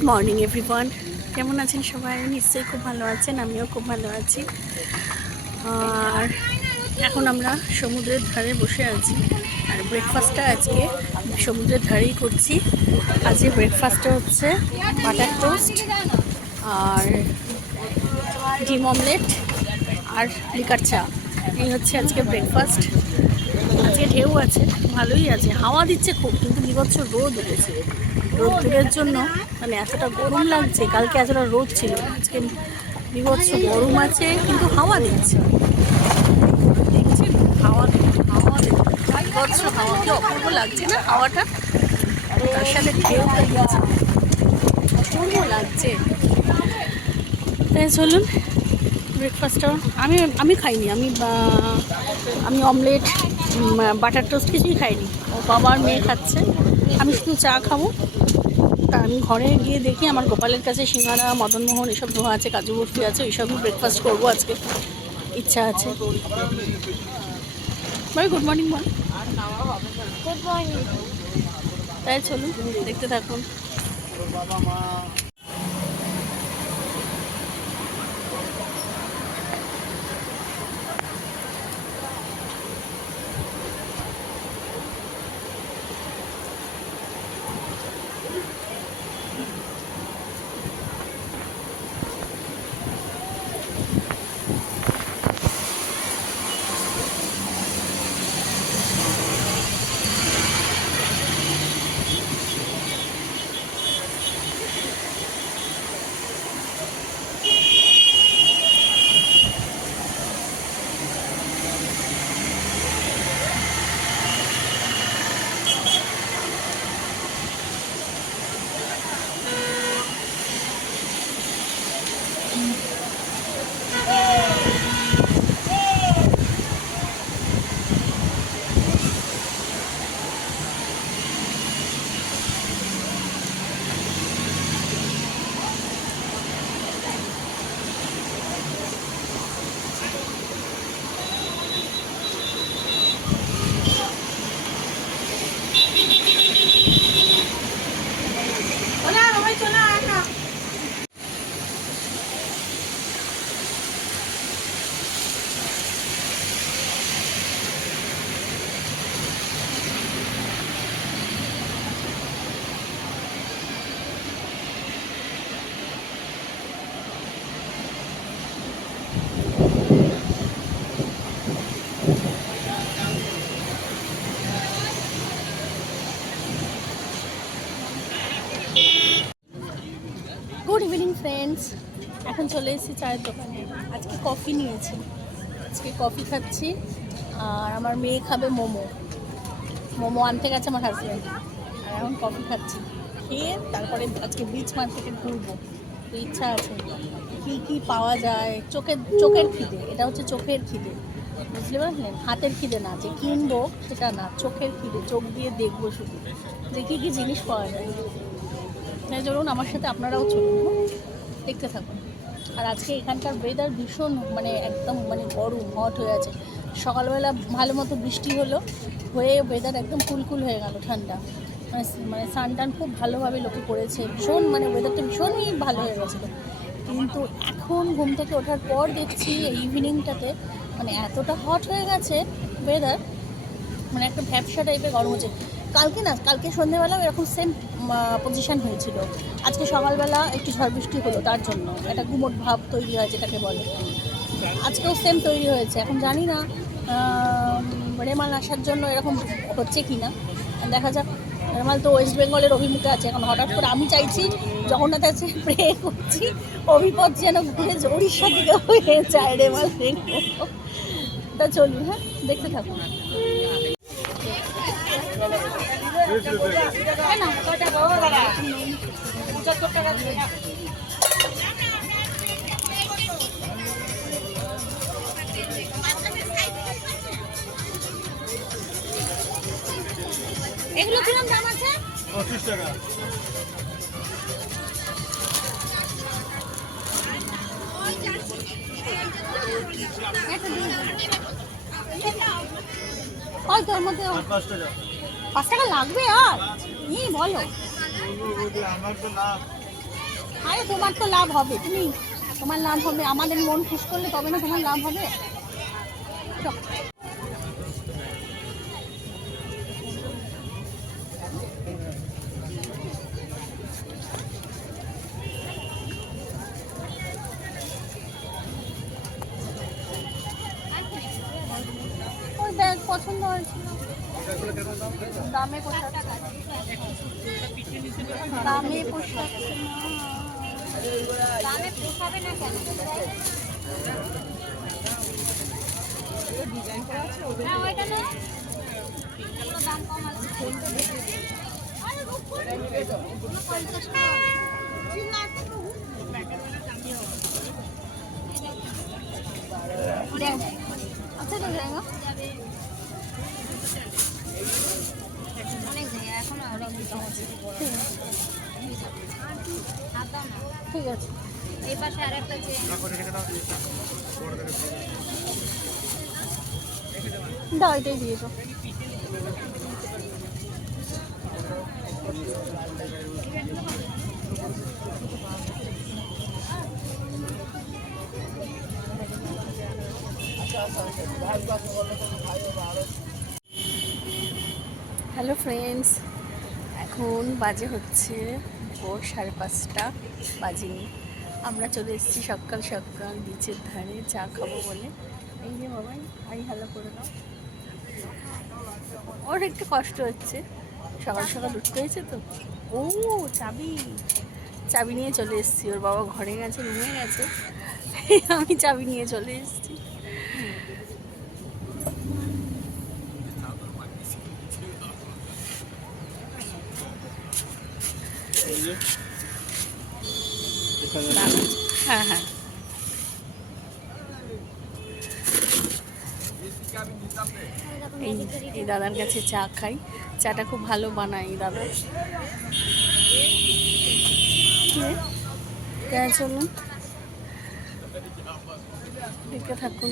Good morning everyone, কেমন আছেন সবাই? নিশ্চয়ই খুব ভালো আছেন, আমিও খুব ভালো আছি। আর এখন আমরা সমুদ্রের ধারে বসে আছি, আর ব্রেকফাস্টটা আজকে সমুদ্রের ধারেই করছি। আজকে ব্রেকফাস্টটা হচ্ছে বাটার টোস্ট আর ডিম অমলেট আর লিকার চা। এই হচ্ছে আজকে ব্রেকফাস্ট। আজকে ঢেউ আছে, ভালোই আছে, হাওয়া দিচ্ছে খুব, কিন্তু বিভৎস রোদ উঠেছে। রোদের জন্য মানে এতটা গরম লাগছে, কালকে এতটা রোদ ছিল, আজকে বিভৎস গরম আছে, কিন্তু হাওয়া দিচ্ছে। দেখছেন হাওয়া হাওয়া বিভৎস হাওয়া, কি অপূর্ব লাগছে না হাওয়াটা, তার সাথে ঢেউটা দিচ্ছে, অপূর্ব লাগছে। তাই চলুন ব্রেকফাস্টটা আমি খাইনি, আমি অমলেট বাটার টোস্ট কিছুই খাইনি। ও বাবা আর মেয়ে খাচ্ছে, আমি শুধু চা খাবো। তা আমি ঘরে গিয়ে দেখি আমার গোপালের কাছে সিঙ্গারা, মদনমোহন এসব ধোয়া আছে, কাজু বরফি আছে, ওইসবই ব্রেকফাস্ট করবো আজকে, ইচ্ছা আছে। ভাই গুড মর্নিং বল। Good morning. তাই চলুন দেখতে থাকুন। গুড ইভিনিং ফ্রেন্ডস, এখন চলে এসেছি চায়ের দোকানে। আজকে কফি নিয়েছি, আজকে কফি খাচ্ছি। আর আমার মেয়ে খাবে মোমো, মোমো আনতে গেছে আমার হাজব্যান্ড, আর এখন কফি খাচ্ছি। খেয়ে তারপরে আজকে বিচ মার্কেটে ঘুরবো, তো ইচ্ছা আছে কী কী পাওয়া যায়। চোখের খিদে, এটা হচ্ছে চোখের খিদে, বুঝতে পারলেন? হাতের খিদে না, যে কিনবো সেটা না, চোখের খিদে, চোখ দিয়ে দেখবো শুধু যে কী কী জিনিস পাওয়া যায়। তাই চলুন আমার সাথে আপনারাও চলুন, দেখতে থাকুন। আর আজকে এখানকার ওয়েদার ভীষণ মানে একদম মানে গরম, হট হয়ে আছে। সকালবেলা ভালো মতো বৃষ্টি হলো, হয়ে ওয়েদার একদম কুলকুল হয়ে গেল, ঠান্ডা, মানে সানটান খুব ভালোভাবে লোকে করেছে, ভীষণ মানে ওয়েদারটা ভীষণই ভালো হয়ে গেছিলো। কিন্তু এখন ঘুম থেকে ওঠার পর দেখছি এই ইভিনিংটাতে মানে এতটা হট হয়ে গেছে ওয়েদার, মানে একটা ভ্যাপসা টাইপের গরম হচ্ছে। কালকে সন্ধ্যেবেলাও এরকম সেম পজিশান হয়েছিল। আজকে সকালবেলা একটু ঝড় বৃষ্টি হলো, তার জন্য একটা গুমোট ভাব তৈরি হয় যেটাকে বলে, আজকেও সেম তৈরি হয়েছে। এখন জানি না রেমাল আসার জন্য এরকম হচ্ছে কি না, দেখা যাক। রেমাল তো ওয়েস্ট বেঙ্গলের অভিমুখে আছে, এখন হঠাৎ করে আমি চাইছি জগন্নাথ আছে, প্রে করছি অভিপদ যেন ঘুরে উড়িষ্যার দিকে হয়ে যায় রেমাল দেখবো। তা চলুন, হ্যাঁ দেখতে থাকুন। এগুলো কিরকম দাম আছে? 25 টাকা। ওই তোর মধ্যে 5 টাকা লাগবে আর বলো। আমার তো লাভ। আরে তোমার তো লাভ হবে, তোমার লাভ হবে, আমাদের মন খুশ করলে তবে না তোমার লাভ হবে। চল। ওই ব্যাগ পছন্দ হয়েছিল, দামে পোশাক, দামে পোশাক দামে পোষাবে না কেন? না ওইটা না, এগুলো দাম কম আছে। 50 টাকা। আচ্ছা তো জায়গা অনেক জায়গা এখনো অনেক দিতে হবে। আর দাও না। ঠিক আছে। এই পাশে আরেকটা যে দাও, এটাই দিয়ে দাও। হ্যালো ফ্রেন্ডস, এখন বাজে হচ্ছে ভোর 5:30 বাজেনি। আমরা চলে এসেছি সকাল সকাল বিচের ধারে চা খাবো বলে। এই যে বাবাই, হাই হ্যালো করে দাও। ওর একটু কষ্ট হচ্ছে, সকাল সকাল উঠতে হয়েছে তো। ও চাবি, চাবি নিয়ে চলে এসেছি। ওর বাবা ঘরে গেছে, রুমে গেছে, আমি চাবি নিয়ে চলে এসেছি। হ্যাঁ হ্যাঁ, এই দাদার কাছে চা খাই। চাটা খুব ভালো বানায় এই দাদা। চলুন দেখতে থাকুন।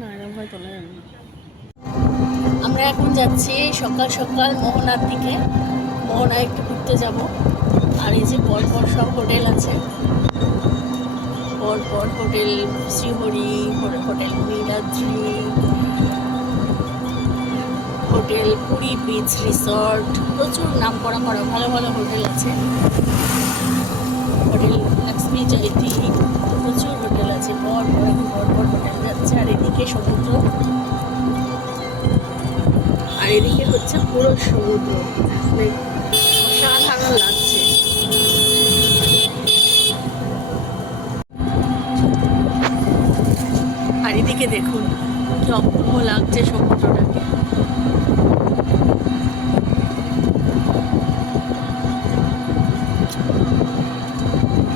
না এরকম হয় তোলা যাবে না। আমরা এখন যাচ্ছি সকাল সকাল মোহনার দিকে। মোহনায় একটু ঘুরতে যাব। আর এই যে পরপর সব হোটেল আছে, পরপর hotel Shrihari, hotel Niladri, hotel Puri beach resort, প্রচুর নাম করা ভালো ভালো হোটেল আছে। হোটেল লক্ষ্মী জয়তী, প্রচুর হোটেল আছে। পরপর হোটেল যাচ্ছে। আর এদিকে সমুদ্র, আর এদিকে হচ্ছে পুরো সমুদ্র, মানে অসাধারণ লাগছে। আর এদিকে দেখুন কি অপূর্ব লাগছে সমুদ্রটাকে।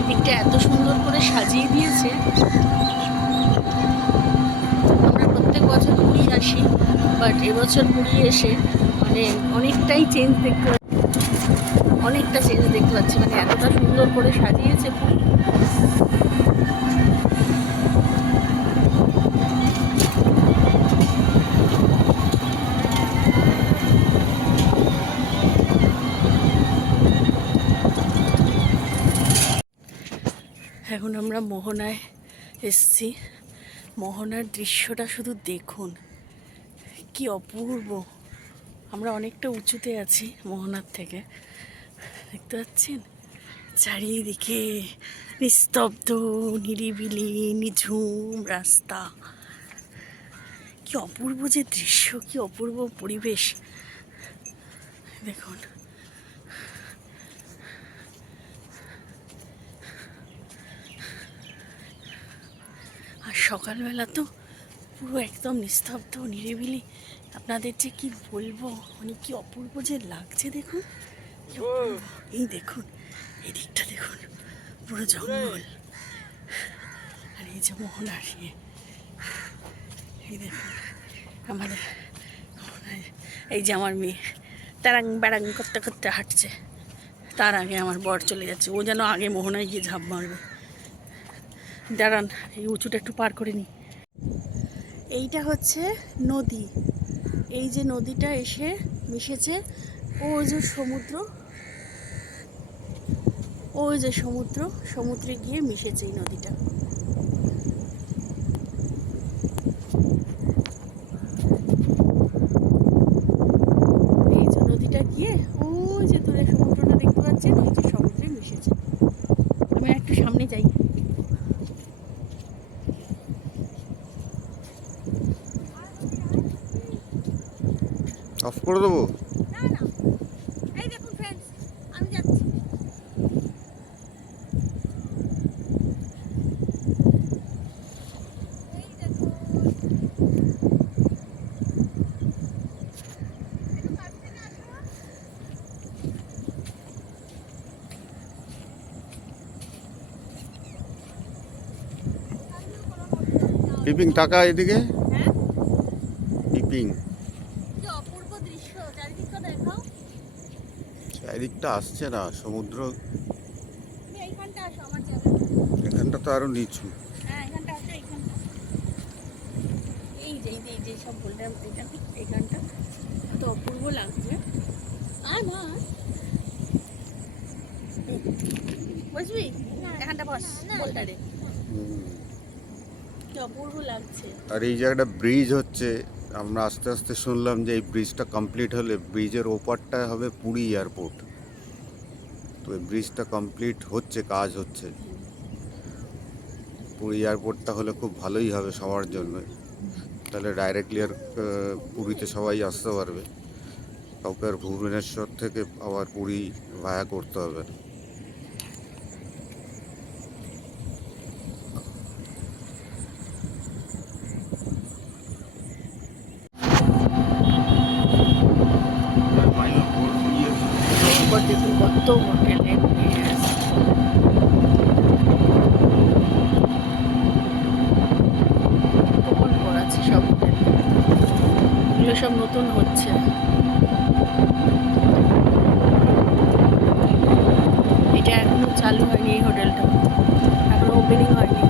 এদিকটা এত সুন্দর করে সাজিয়ে দিয়েছে। আমরা প্রত্যেক বছর পুরী আসি, বাট এবছর পুরী এসে মানে অনেকটা চেঞ্জ দেখতে পাচ্ছি। মানে এতটা সুন্দর করে সাজিয়েছে পুরী। এখন আমরা মোহনায় এসেছি। মোহনার দৃশ্যটা শুধু দেখুন, কি অপূর্ব। আমরা অনেকটা উঁচুতে আছি মোহনার থেকে, দেখতে পাচ্ছেন চারিদিকে নিস্তব্ধ, নিরিবিলি, নিঝুম রাস্তা। কি অপূর্ব যে দৃশ্য, কি অপূর্ব পরিবেশ দেখুন। আর সকালবেলা তো পুরো একদম নিস্তব্ধ নিরিবিলি। আপনাদের যে কি বলবো, মানে কি অপূর্ব যে লাগছে দেখুন। এই দেখুন, এই দিকটা দেখুন, পুরো জঙ্গল। আর এই যে মোহনার এই দেখুন আমাদের, এই যে আমার মেয়ে তারাং ব্যারাং করতে করতে হাঁটছে। তার আগে আমার বর চলে যাচ্ছে, ও যেন আগে মোহনায় গিয়ে ঝাঁপ মারবে। দাঁড়ান, এই উঁচুটা একটু পার করে নিই। এইটা হচ্ছে নদী। এই যে নদীটা এসে মিশেছে ওই যে সমুদ্র, ওই যে সমুদ্র, সমুদ্রে গিয়ে মিশেছে এই নদীটা। এই যে নদীটা গিয়ে ওই যে দূরে সমুদ্রটা দেখতে পাচ্ছেন, ওই যে সমুদ্রে মিশেছে। আমি একটু সামনে যাই। অফ করে দেবো। না না, এই দেখুন ফ্রেন্ডস, আমি যাচ্ছি। এই দেখুন, একটু কাছ থেকে আসো। পিপিং টাকা এদিকে। হ্যাঁ, পিপিং কি অপূর্ব দৃশ্য, চারিদিকটা দেখাও। চারিদিকটা আসছে না সমুদ্র, তুমি এইখানটা আসো আমার জায়গা। এখানটা তো আরো নিচু। হ্যাঁ, এখানটা আসো, এইখানটা। এই যে সব বললাম, এইখানটা কত অপূর্ব লাগছে। আর মা বসবি, এখানটা বস বোল্ডারে, হুম। কি অপূর্ব লাগছে। আর এই জায়গাটা ব্রিজ হচ্ছে, আমরা আস্তে আস্তে শুনলাম যে এই ব্রিজটা কমপ্লিট হলে ব্রিজের ওপারটা হবে পুরী এয়ারপোর্ট। তো এই ব্রিজটা কমপ্লিট হচ্ছে, কাজ হচ্ছে। পুরী এয়ারপোর্টটা হলে খুব ভালোই হবে সবার জন্য, তাহলে ডাইরেক্টলি আর পুরীতে সবাই আসতে পারবে, কাউকে আর ভুবনেশ্বর থেকে আবার পুরী ভায়া করতে হবে না। এরপর দেখুন কত হোটেলের ভিড় আছে। কখন আছে সব হোটেল, এগুলো সব নতুন হচ্ছে। এটা এখনো চালু হয়নি, এই হোটেলটা এখনো ওপেনিং হয়নি।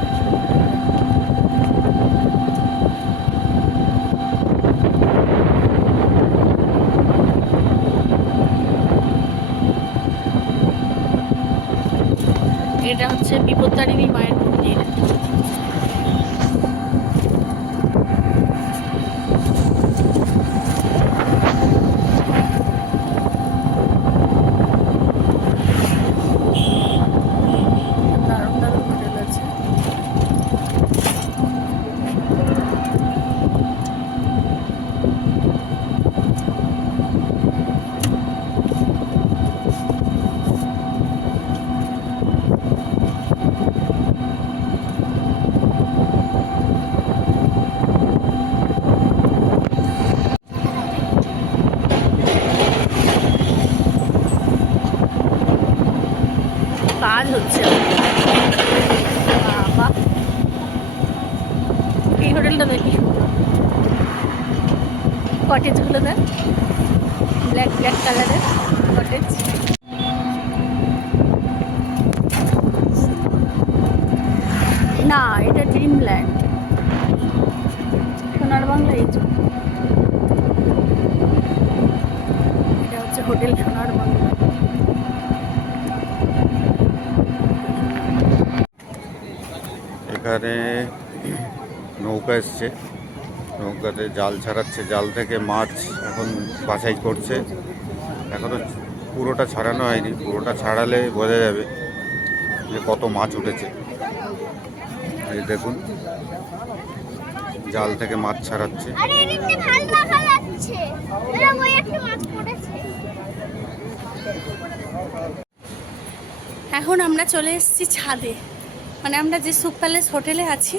এটা হচ্ছে বিপত্তারিণী মায়ের মন্দির। দারুণ দারুণ হোটেল আছে। কাজ হচ্ছে বাবা, এই হোটেলটা দেখি সুন্দর, কটেজগুলো দেখ, ব্ল্যাক ব্ল্যাক কালারের কটেজ। না, এটা ড্রিমল্যান্ড, সোনার বাংলা। এই যে এটা হচ্ছে হোটেল সোনার বাংলা। এখানে নৌকা এসছে, নৌকাতে জাল ছাড়াচ্ছে, জাল থেকে মাছ এখন বাছাই করছে। এখনো পুরোটা ছাড়ানো হয়নি, পুরোটা ছাড়ালে বোঝা যাবে যে কত মাছ উঠেছে। এই দেখুন, জাল থেকে মাছ ছাড়াচ্ছে। এখন আমরা চলে এসেছি ছাদে, মানে আমরা যে সুপ প্যালেস হোটেলে আছি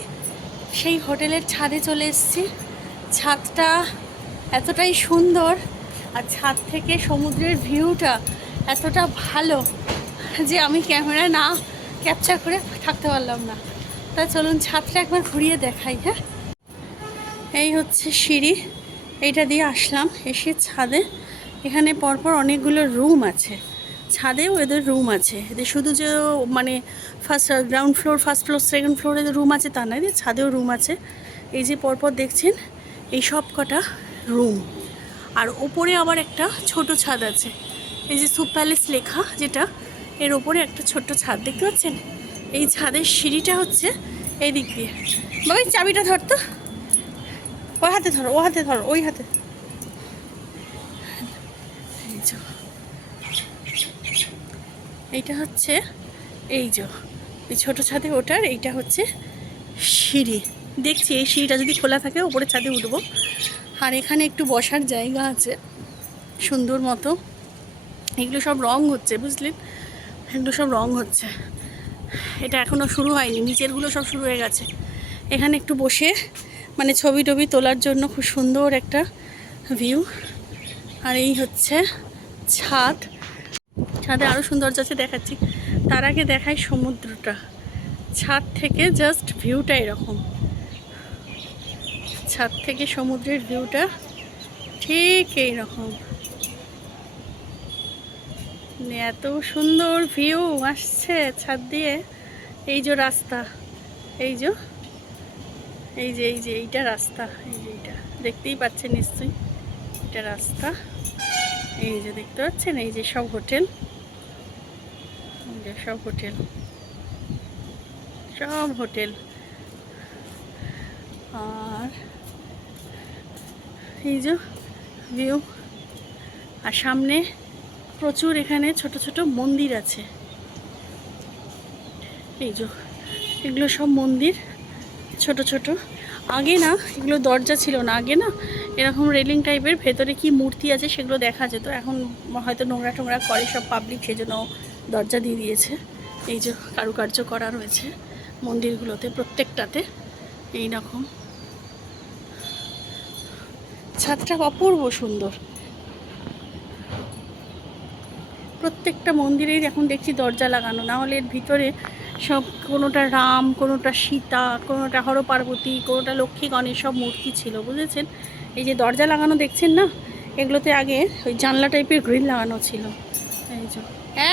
সেই হোটেলের ছাদে চলে এসেছি। ছাদটা এতটাই সুন্দর, আর ছাদ থেকে সমুদ্রের ভিউটা এতটা ভালো যে আমি ক্যামেরা না ক্যাপচার করে থাকতে পারলাম না। তা চলুন ছাদটা একবার ঘুরিয়ে দেখাই। হ্যাঁ, এই হচ্ছে সিঁড়ি, এইটা দিয়ে আসলাম, এসে ছাদে। এখানে পরপর অনেকগুলো রুম আছে, ছাদেও এদের রুম আছে। এদের শুধু যে মানে first ground floor, first floor, second ফ্লোরে রুম আছে তা নয়, এদের ছাদেও রুম আছে। এই যে পরপর দেখছেন এই সব কটা রুম। আর ওপরে আবার একটা ছোট ছাদ আছে, এই যে সুপ প্যালেস লেখা যেটা, এর ওপরে একটা ছোট্ট ছাদ দেখতে পাচ্ছেন। এই ছাদের সিঁড়িটা হচ্ছে এই দিক দিয়ে। বাবা চাবিটা ধর তো, ও হাতে ধরো, ও হাতে ধরো, ওই হাতে। এইটা হচ্ছে এই যে এই ছোটো ছাদে ওঠার, এইটা হচ্ছে সিঁড়ি। দেখছি এই সিঁড়িটা যদি খোলা থাকে ওপরে ছাদে উঠবো। আর এখানে একটু বসার জায়গা আছে সুন্দর মতো। এগুলো সব রং হচ্ছে, বুঝলেন, এগুলো সব রং হচ্ছে, এটা এখনও শুরু হয়নি, নিচেরগুলো সব শুরু হয়ে গেছে। এখানে একটু বসে মানে ছবি টবি তোলার জন্য খুব সুন্দর একটা ভিউ। আর এই হচ্ছে ছাদ, ছাদে আরও সৌন্দর্য আছে, দেখাচ্ছি। তার আগে দেখাই সমুদ্রটা। ছাদ থেকে জাস্ট ভিউটা এরকম, ছাদ থেকে সমুদ্রের ভিউটা ঠিক এইরকম। এত সুন্দর ভিউ আসছে ছাদ দিয়ে। এই যে রাস্তা, এই যে এই যে এই যে এইটা রাস্তা, এই যে এইটা দেখতেই পাচ্ছেন নিশ্চয়ই, এটা রাস্তা। এই যে দেখতে পাচ্ছেন, এই যে সব হোটেল, এই যে সব হোটেল, সব হোটেল। আর এই যে ভিউ, আর সামনে প্রচুর এখানে ছোট ছোট মন্দির আছে। এই যে এগুলো সব মন্দির ছোট ছোট। আগে না এগুলো দরজা ছিল না, আগে না এরকম রেলিং টাইপের, ভেতরে কি মূর্তি আছে সেগুলো দেখা যেত। এখন হয়তো নোংরা টোংরা করে সব পাবলিক, সেজন্য দরজা দিয়ে দিয়েছে। এই যে কারুকার্য করা রয়েছে মন্দিরগুলোতে, প্রত্যেকটাতে এই রকম। ছাদটা অপূর্ব সুন্দর। প্রত্যেকটা মন্দিরেই এখন দেখছি দরজা লাগানো, না হলে এর ভিতরে সব কোনোটা রাম, কোনোটা সীতা, কোনোটা হর পার্বতী, কোনোটা লক্ষ্মী গণেশ সব মূর্তি ছিল, বুঝেছেন। এই যে দরজা লাগানো দেখছেন না, এগুলোতে আগে ওই জানলা টাইপের গ্রিল লাগানো ছিল। এই যে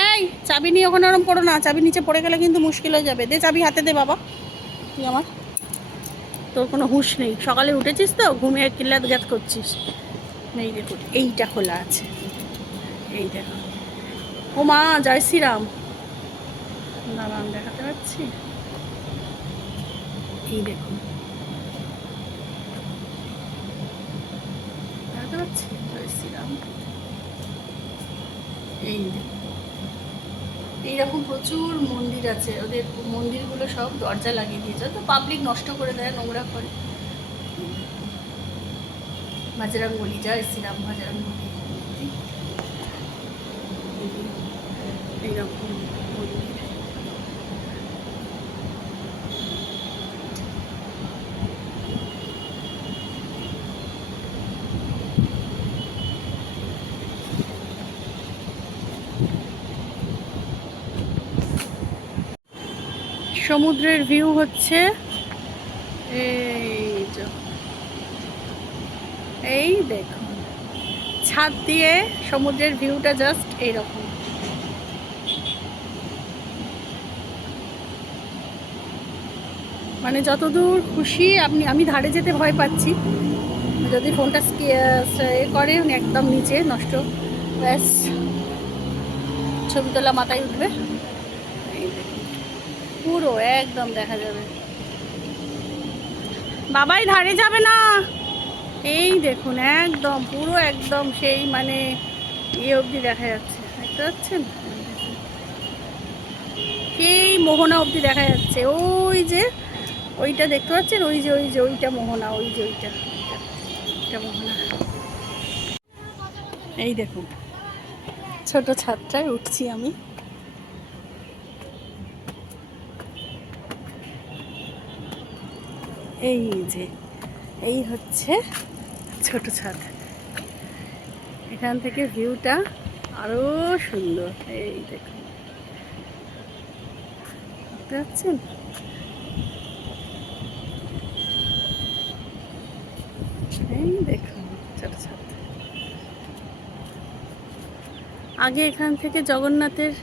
এই চাবি নিয়ে ওখানে ওরম করো না, চাবি নিচে পড়ে গেলে কিন্তু মুশকিল হয়ে যাবে। দে চাবি হাতে দে বাবা, তুই আমার, তোর কোনো হুঁশ নেই, সকালে উঠেছিস তো ঘুমিয়ে কিল্লাত গ্যাত করছিস। এই দেখুন এইটা খোলা আছে, এই দেখো। ও মা জয় শ্রীরাম, নাম দেখাতে পাচ্ছি, এই দেখুন দেখাতে পাচ্ছি, জয় শ্রীরাম। এই দেখুন এইরকম প্রচুর মন্দির আছে, ওদের মন্দিরগুলো সব দরজা লাগিয়ে দিয়েছে, তো পাবলিক নষ্ট করে দেয়, নোংরা করে। বজরংবলী, জয় শ্রীরাম, বজরংবলী, এইরকম মন্দির। সমুদ্রের ভিউ হচ্ছে এই যে, এই দেখুন ছাদ দিয়ে সমুদ্রের ভিউটা জাস্ট এইরকম। মানে যতদূর খুশি আমি ধারে যেতে ভয় পাচ্ছি, যদি ফোনটা এ করে একদম নিচে নষ্ট, ব্যাস ছবি তোলা মাথায় উঠবে। পুরো একদম দেখা যাবে, বাবাই ধারে যাবে না। এই দেখুন একদম পুরো একদম সেই মানে ইয়ে অবধি দেখা যাচ্ছে, দেখতে পাচ্ছেন, এই মোহনা অবধি দেখা যাচ্ছে। ওই যে ওইটা দেখতে পাচ্ছেন, ওই যে ওইটা মোহনা, ওই যে ওইটা মোহনা। এই দেখুন ছোট ছাদটায় উঠছি আমি। এই যে এই হচ্ছে ছোট ছাদ, এখান থেকে ভিউটা আরো সুন্দর। এই দেখুন দেখতে পাচ্ছেন, এই দেখুন ছোট ছাদ। আগে এখান থেকে জগন্নাথের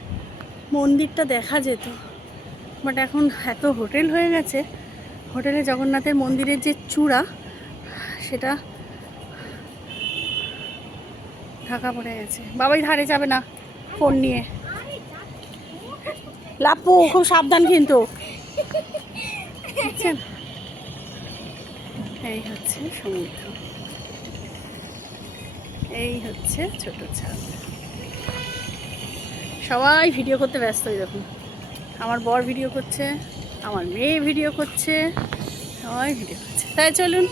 মন্দিরটা দেখা যেত, বাট এখন এত হোটেল হয়ে গেছে, হোটেলে জগন্নাথের মন্দিরের যে চূড়া সেটা ঢাকা পড়ে গেছে। বাবাই ধারে যাবে না ফোন নিয়ে। লাপু খুব সাবধান কিন্তু, বুঝছেন? এই হচ্ছে সমুদ্র, এই হচ্ছে ছোট ছাদ। সবাই ভিডিও করতে ব্যস্ত। দেখুন আমার বর ভিডিও করছে, আমার মেয়ে ভিডিও করছে, সবাই ভিডিও করছে। তাই চলুন